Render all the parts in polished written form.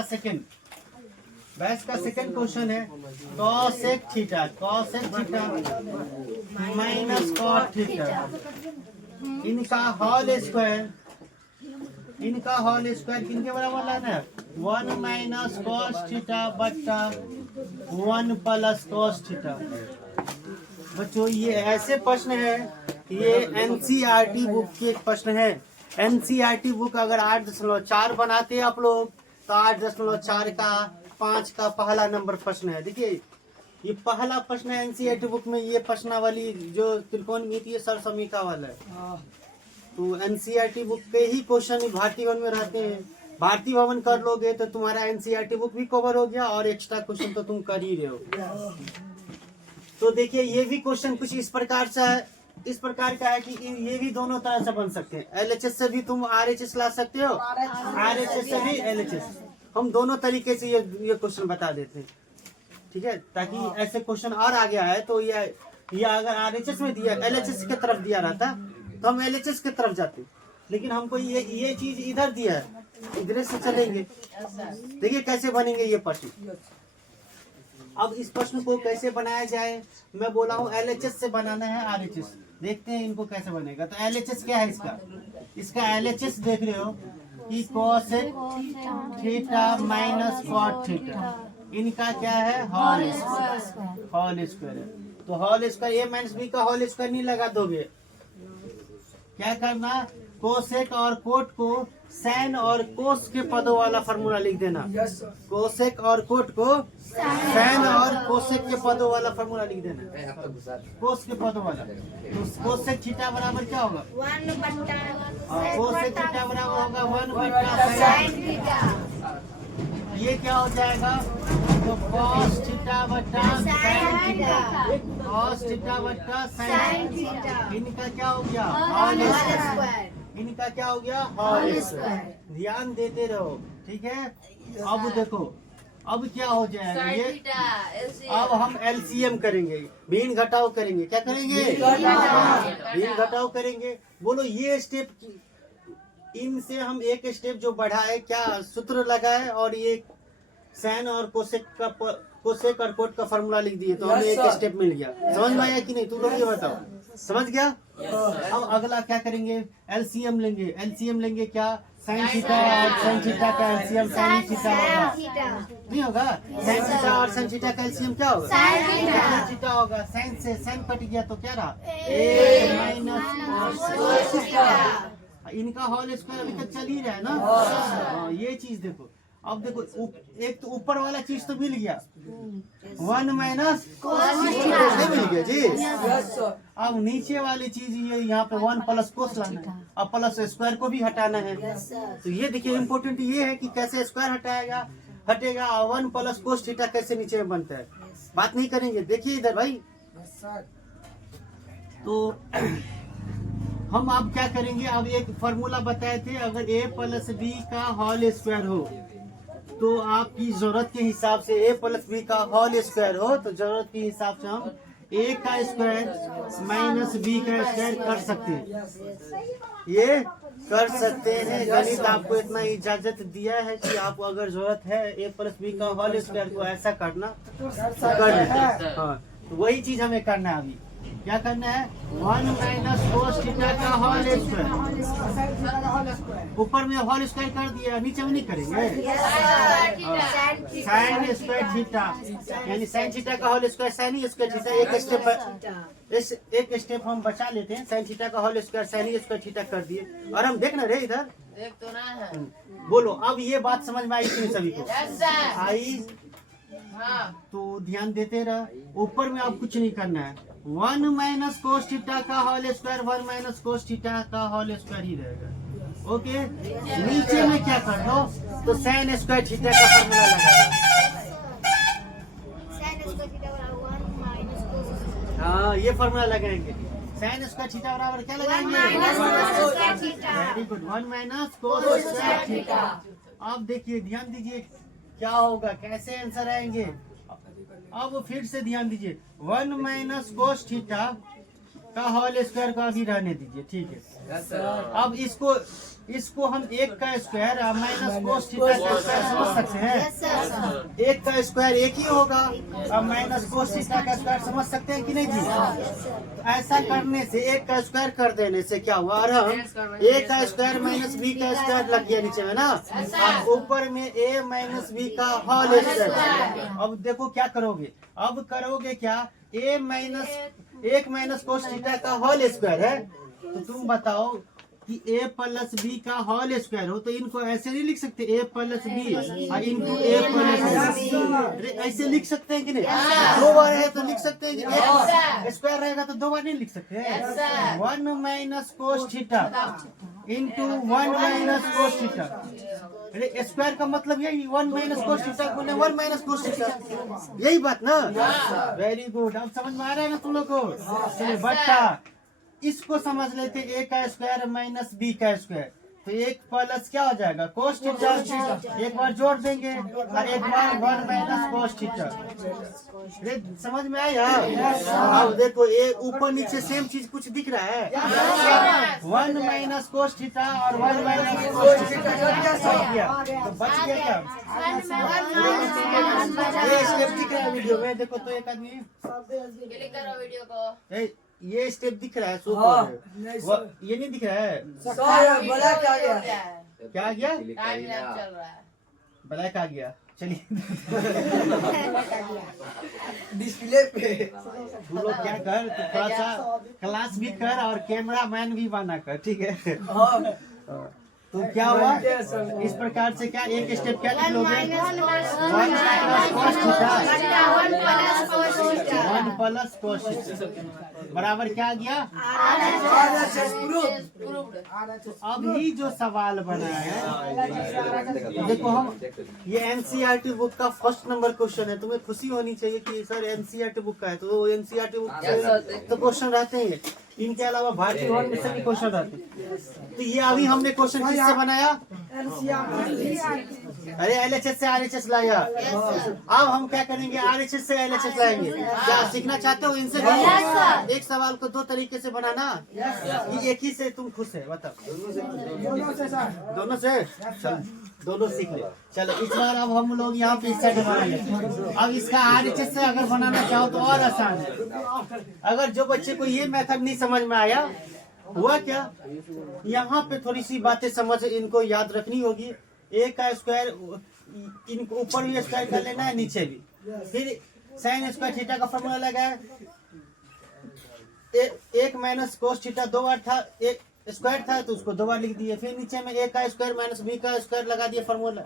का second question है cosec theta minus cot theta इनका होल स्क्वायर किनके बराबर लाना है 1 माइनस कॉस थीटा बट्टा 1 प्लस कॉस थीटा। बच्चों ये ऐसे प्रश्न है, ये एनसीईआरटी बुक के प्रश्न है। एनसीईआरटी बुक अगर 8.4 बनाते हैं आप लोग तो 8.4 का 5 का पहला नंबर प्रश्न है। देखिए ये पहला प्रश्न है एनसीईआरटी बुक में, ये प्रश्नावली जो त्रिकोणमितीय सरसमीका वाला है। तो एनसीईआरटी बुक के ही क्वेश्चन भारतीय भवन में रहते हैं। भारतीय भवन कर लोगे तो तुम्हारा एनसीईआरटी बुक भी कवर हो गया और एक्स्ट्रा क्वेश्चन तो तुम कर ही रहे हो। तो देखिए ये भी क्वेश्चन कुछ इस प्रकार का है कि ये भी दोनों तरह से बन सकते हैं। एलएचएस से भी तुम आरएचएस ला सकते हो, आरएचएस से भी एलएचएस। हम दोनों तरीके से ये क्वेश्चन बता देते हैं, ठीक है, ताकि ऐसे क्वेश्चन और आगे आए तो ये अगर आरएचएस में दिया, एलएचएस की तरफ दिया रहता तो हम एलएचएस की तरफ जाते, लेकिन हमको ये चीज इधर दिया है, इधर से चलेंगे। देखिए कैसे बनेंगे ये प्रश्न। अब इस प्रश्न को कैसे बनाया जाए, मैं बोला हूँ एलएचएस से बनाना है आरएचएस। देखते हैं इनको कैसे बनेगा। तो एलएचएस क्या है इसका एलएचएस देख रहे हो कि cosec theta minus cot theta, इनका क्या है होल स्क्वायर है। तो whole square A minus B का होल स्क्वायर नहीं लगा दोगे, क्या करना, कोसेक और कोट को सैन और कोस के पदों वाला फॉर्मूला लिख देना। कोसेक और कोट को सैन और कोसेक के पदों वाला फॉर्मूला लिख देना, कोस के पदों वाला। तो कोसेक थीटा बराबर क्या होगा 1 बट्टा कोसेक थीटा बराबर होगा 1 बट्टा सैन थीटा। ये क्या हो जाएगा, तो कॉस थीटा बट्टा सैन थीटा, कॉस थीटा बट्टा सैन थीटा। इनका क्या हो गया होल स्क्वायर, इनका क्या हो गया होल स्क्वायर। ध्यान देते रहो, ठीक है। अब देखो अब क्या हो जाएगा ये, अब हम एलसीएम करेंगे, भिन्न घटाव करेंगे। क्या करेंगे, भिन्न घटाव करेंगे। बोलो ये स्टेप, इनसे हम एक स्टेप जो बढ़ा है, क्या सूत्र लगा है और ये सैन और कोसेक और कोट का फॉर्मूला लिख दिए, तो हमें एक स्टेप मिल गया। समझ में आया कि नहीं, तुम लोग ये बताओ, समझ गया। अब अगला क्या करेंगे, एलसीएम लेंगे क्या, साइन थीटा और साइन थीटा का एलसीएम साइन थीटा होगा, नहीं होगा, साइन थीटा और साइन थीटा का एलसीएम क्या होगा साइन थीटा होगा। साइन से साइन कट गया तो क्या रहा ए माइनस थीटा। इनका होल स्क्वायर अभी तक चल ही रहा है ना। ये चीज देखो, अब देखो एक तो ऊपर वाला चीज तो मिल गया 1 माइनस मिल गया जी। अब नीचे वाली चीज ये यहाँ पे 1 प्लस कोस लाना है, अब प्लस स्क्वायर को भी हटाना है। तो ये देखिए इम्पोर्टेंट ये है कि कैसे स्क्वायर हटेगा 1 प्लस कोस थीटा कैसे नीचे में बनता है, बात नहीं करेंगे। देखिए इधर भाई, तो हम अब क्या करेंगे, अब एक फॉर्मूला बताए थे, अगर a प्लस बी का होल स्क्वायर हो तो आपकी जरूरत के हिसाब से a प्लस बी का होल स्क्वायर हो तो जरूरत के हिसाब से हम a का स्क्वायर माइनस b का स्क्वायर कर सकते हैं। ये कर सकते हैं, गणित आपको इतना इजाजत दिया है कि आपको अगर जरूरत है a प्लस बी का होल स्क्वायर को ऐसा करना कर। हाँ, तो वही चीज हमें करना है। अभी क्या करना है, 1 माइनस कोस थीटा का होल स्क्वायर, ऊपर में होल स्क्वायर कर दिया, नीचे में नहीं करेंगे। साइन स्क्वायर थीटा यानी साइन थीटा का whole square sine square theta. एक स्टेप हम बचा लेते हैं, साइन थीटा का whole square sine square theta कर दिए। और हम देखना रे इधर देख तो ना है। बोलो अब ये बात समझ में आई कि नहीं सभी को आई। हाँ। तो ध्यान देते रह, ऊपर में आप कुछ नहीं करना है, 1 माइनस कोस थीटा का whole square 1 minus cos theta का होल स्क्वायर ही रहेगा। ओके, नीचे में क्या कर दो, तो साइन स्क्वायर थीटा का फॉर्मूला लगा दो। हाँ, ये फॉर्मूला लगाएंगे, साइन स्क्वायर थीटा बराबर क्या लगाएंगे, very good, 1 minus cos square theta. अब देखिए ध्यान दीजिए क्या होगा, कैसे आंसर आएंगे। अब फिर से ध्यान दीजिए, 1 माइनस कोस थीटा का होल स्क्वायर को अभी रहने दीजिए, ठीक है। अब इसको हम 1 का स्क्वायर माइनस कोस थीटा का स्क्वायर समझ सकते हैं। 1 का स्क्वायर 1 ही होगा, अब माइनस कोस थीटा का स्क्वायर समझ सकते हैं कि नहीं जी। तो ऐसा करने से 1 का स्क्वायर कर देने से क्या हुआ, और हम 1 का स्क्वायर माइनस बी का स्क्वायर लग गया नीचे में ना, अब ऊपर में a माइनस बी का होल स्क्वायर। अब देखो क्या करोगे, अब करोगे क्या, a minus 1 minus cos theta का होल स्क्वायर है, तो तुम बताओ कि a प्लस बी का होल स्क्वायर हो, तो इनको ऐसे नहीं लिख सकते a plus B into a plus B, ऐसे लिख सकते हैं कि नहीं। 2 बार है तो लिख सकते हैं कि स्क्वायर रहेगा तो 2 बार नहीं लिख सकते हैं। 1 minus cos theta into 1 minus cos theta, अरे स्क्वायर का मतलब यही 1 माइनस कोस थीटा गुने 1 माइनस कोस थीटा, यही बात ना। वेरी गुड, अब समझ में आ रहा है ना तुम लोग को। चलिए बट्टा इसको समझ लेते, a का स्क्वायर माइनस b का स्क्वायर, तो 1 प्लस क्या हो जाएगा कोस थीटा, एक बार जोड़ देंगे और एक बार 1 माइनस कोस थीटा। समझ में आया। अब देखो ये ऊपर नीचे सेम चीज कुछ दिख रहा है, 1 माइनस कोस थीटा और 1 माइनस कोस थीटा तो बच गया क्या, ये स्टेप दिख रहा है वीडियो में, देखो तो एक आदमी क्लिक करो वीडियो को। ये स्टेप दिख रहा है, ये नहीं दिख रहा है, क्या आ गया, टाइम लैप्स चल रहा है। ब्लैक आ गया। चलिए डिस्प्ले पे तू लोग क्या कर, तो थोड़ा सा क्लास भी कर और कैमरा मैन भी बना कर, ठीक है। तो क्या हुआ, इस प्रकार से क्या एक स्टेप क्या लिख लोगे, 1 प्लस कोस थीटा बराबर क्या आ गया। तो अभी जो सवाल बना है, देखो हम ये एनसीईआरटी बुक का फर्स्ट नंबर क्वेश्चन है, तुम्हें खुशी होनी चाहिए कि सर एनसीईआरटी बुक का है, तो एनसीईआरटी बुक से तो क्वेश्चन रहते हैं, इनके अलावा भारतीय भवन में से भी क्वेश्चन रहते हैं। तो ये अभी हमने क्वेश्चन किससे बनाया, अरे LHS से RHS लाया। अब हम क्या करेंगे, RHS से LHS लाएंगे। क्या सीखना चाहते हो इनसे, एक सवाल को 2 तरीके से बनाना, ये एक ही से तुम खुश है, बताओ दोनों से, चल दोनों सीख ले। चलो इस बार अब हम लोग यहाँ पे सेट बनाएंगे। अब इसका RHS से अगर बनाना चाहो तो और आसान है। अगर जो बच्चे को ये मेथड नहीं समझ में आया, हुआ क्या, यहाँ पे थोड़ी सी बातें समझ इनको याद रखनी होगी। a का स्क्वायर इनको ऊपर भी स्क्वायर कर लेना है, नीचे भी, फिर साइन स्क्वायर थीटा का फॉर्मूला लगाया, 1 माइनस कोस थीटा 2 बार था, एक स्क्वायर था तो उसको 2 बार लिख दिए, फिर नीचे में a का स्क्वायर माइनस b का स्क्वायर लगा दिया फॉर्मूला,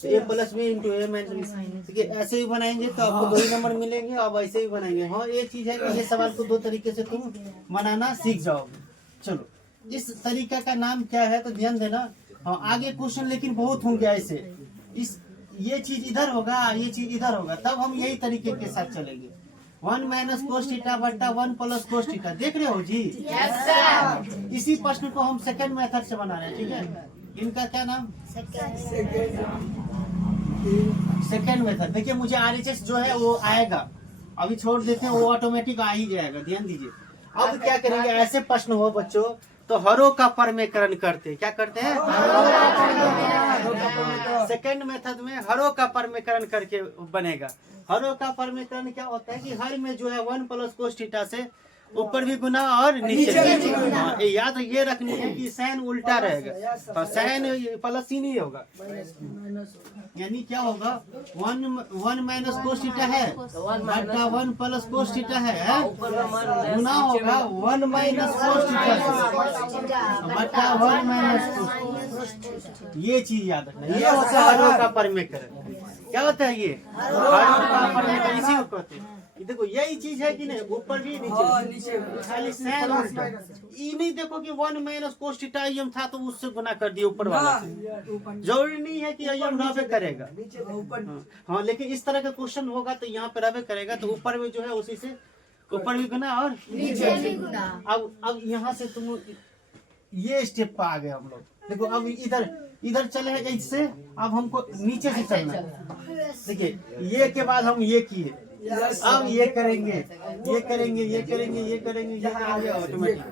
तो a plus B into a minus B. ठीक है, ऐसे ही बनाएंगे तो आपको 2 ही नंबर मिलेंगे। अब ऐसे ही बनाएंगे। हाँ ये चीज है कि ये सवाल को 2 तरीके से तुम बनाना सीख जाओगे। चलो इस तरीका का नाम क्या है तो ध्यान देना। हाँ आगे क्वेश्चन लेकिन बहुत होंगे ऐसे, इस ये चीज इधर होगा, ये चीज इधर होगा, तब हम यही तरीके के साथ चलेंगे। 1 माइनस कोस थीटा बट्टा 1 प्लस कोस थीटा, देख रहे हो जी। इसी प्रश्न को हम सेकंड मेथड से बना रहे हैं, ठीक है। इनका क्या नाम, सेकंड मेथड। देखिए मुझे RHS जो है वो आएगा, अभी छोड़ देते हैं, वो ऑटोमेटिक आ ही जाएगा, ध्यान दीजिए। अब क्या करेंगे, ऐसे प्रश्न हो बच्चों तो हरों का परमेकरण करते हैं, क्या करते हैं, सेकंड मेथड में हरों का परमेकरण करके बनेगा। हरों का परमेकरण क्या होता है कि हर में जो है 1 प्लस कोस थीटा से ऊपर भी गुना और नीचे भी। हाँ, याद ये रखनी है कि साइन उल्टा रहेगा, तो साइन प्लस ही नहीं होगा, यानी क्या होगा 1 माइनस कोस थीटा है बट्टा 1 प्लस कोस थीटा है, गुना होगा 1 माइनस कोस थीटा बट्टा 1 माइनस कोस। ये चीज याद रखना, ये होता है हरों का परमेकरण। क्या होता है ये हरों का परमेकरण, इसी को कहते हैं। देखो यही चीज है कि नहीं, ऊपर भी नीचे खाली साइन उल्टा। ये नहीं देखो कि 1 माइनस कोस थीटा im था तो उससे गुना कर दिया ऊपर वाला से, जरूरी नहीं है कि im रहबे करेगा। हाँ लेकिन इस तरह का क्वेश्चन होगा तो यहाँ पे रहबे करेगा, तो ऊपर में जो है उसी से ऊपर भी गुना और नीचे भी गुना। अब यहाँ से तुम ये स्टेप पर आ गए हम लोग। देखो अब इधर चले हैं इससे, अब हमको नीचे से चलना है। देखिए ये के बाद हम ये किए, अब ये करेंगे, ये करेंगे, ये करेंगे, ये करेंगे, ये करेंगे, ऑटोमेटिक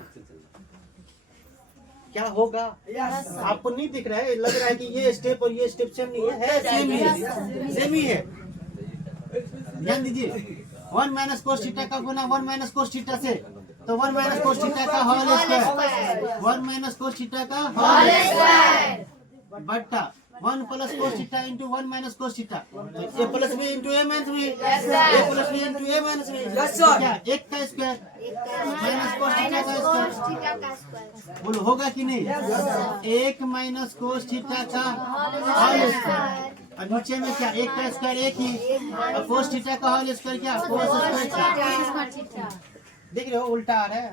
क्या होगा आपको नहीं दिख रहा है? लग रहा है कि ये स्टेप और ये स्टेप सेम नहीं है, सेम ही है, सेम ही है। ध्यान दीजिए, 1 माइनस कोस थीटा का गुना 1 माइनस कोस थीटा से, तो 1 माइनस कोस थीटा का whole square, 1 minus cos theta का होल स्क्वायर बट्टा 1 plus cos theta into 1 minus cos theta, तो A plus B into A minus B, A plus B into A minus B, क्या 1 का square minus cos theta का square, बोलो होगा कि नहीं? 1 माइनस कोस थीटा का होल स्क्वायर, और नीचे में क्या 1 का स्क्वायर 1 ही, और कोस थीटा का होल स्क्वायर क्या कोस स्क्वायर। देख रहे हो उल्टा आ रहा है,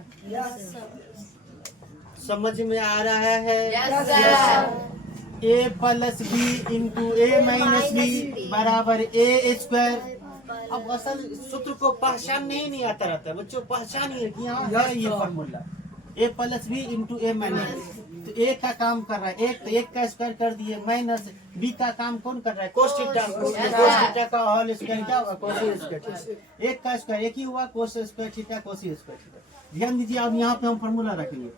समझ में आ रहा है? ए plus B into A minus B बराबर ए स्क्वायर। अब असल सूत्र को पहचानने ही नहीं आता रहता है बच्चों, पहचानिए कि यहाँ है ये formula A plus B into A minus B, तो ए का काम कर रहा है एक, तो 1 का स्क्वायर कर दिए, माइनस बी का काम कौन कर रहा है कोस थीटा, कोस थीटा का होल स्क्वायर क्या होगा कोस स्क्वायर, 1 का स्क्वायर 1 ही हुआ, cos square theta cos square theta. ध्यान दीजिए, अब यहाँ पे हम फॉर्मूला रखेंगे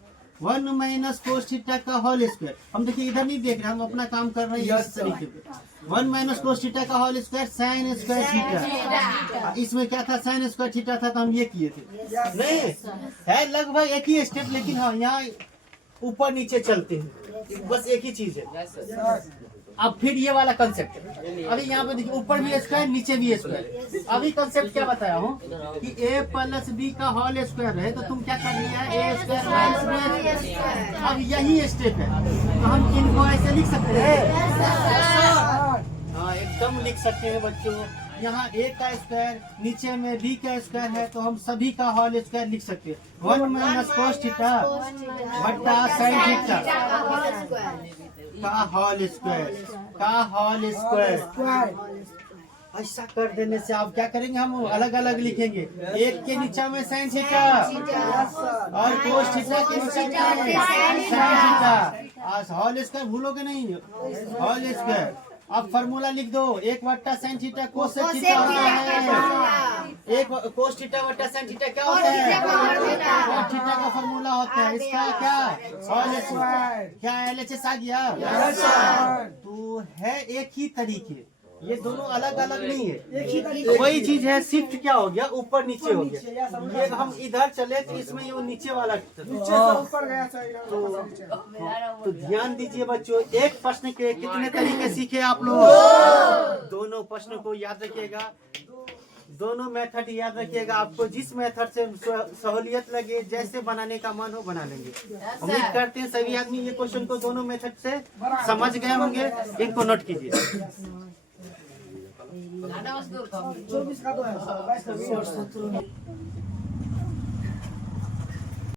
1 माइनस कोस थीटा का होल स्क्वायर। हम देखिए इधर नहीं देख रहे, हम अपना काम कर रहे हैं इस तरीके पे। 1 माइनस कोस थीटा का whole square sine square theta, इसमें क्या था साइन स्क्वायर थीटा था, तो हम ये किए थे नहीं है, लगभग एक ही स्टेप, लेकिन हाँ यहाँ ऊपर नीचे चलते हैं, बस एक ही चीज है। अब फिर ये वाला कंसेप्ट, अभी यहाँ पे देखिए ऊपर भी स्क्वायर नीचे भी स्क्वायर। अभी कंसेप्ट क्या बताया हूँ कि a प्लस बी का होल स्क्वायर है, तो तुम क्या कर लिया है a स्क्वायर माइनस बी। अब यही स्टेप है, तो हम इनको ऐसे लिख सकते हैं, हाँ एकदम लिख सकते हैं बच्चों। यहाँ a का स्क्वायर नीचे में b का स्क्वायर है, तो हम सभी का होल स्क्वायर लिख सकते हैं 1 माइनस कोस थीटा बट्टा साइन थीटा का होल स्क्वायर, का होल स्क्वायर। ऐसा कर देने से आप क्या करेंगे, हम अलग अलग लिखेंगे, एक के नीचे में साइन थीटा और कोस थीटा के नीचे में साइन थीटा, होल स्क्वायर भूलोगे नहीं, होल स्क्वायर। अब फॉर्मूला लिख दो, 1 बट्टा साइन थीटा कोस थीटा होता है, 1 कोस थीटा बट्टा साइन थीटा क्या होता है कोस थीटा का फॉर्मूला होता है। इसका क्या होल स्क्वायर, क्या LHS आ गया? तो है एक ही तरीके, ये दोनों अलग अलग नहीं है, वही चीज है, शिफ्ट क्या हो गया ऊपर नीचे हो गया। ये हम इधर चले तो इसमें ये नीचे वाला ऊपर गया, तो ध्यान दीजिए बच्चों, एक प्रश्न के कितने तरीके सीखे आप लोग? दोनों प्रश्नों को याद रखिएगा, दोनों मेथड याद रखिएगा। आपको जिस मेथड से सहूलियत लगे, जैसे बनाने का मन हो बना लेंगे। उम्मीद करते हैं सभी आदमी ये क्वेश्चन को दोनों मेथड से समझ गए होंगे, इनको नोट कीजिए। Ada mas Dur,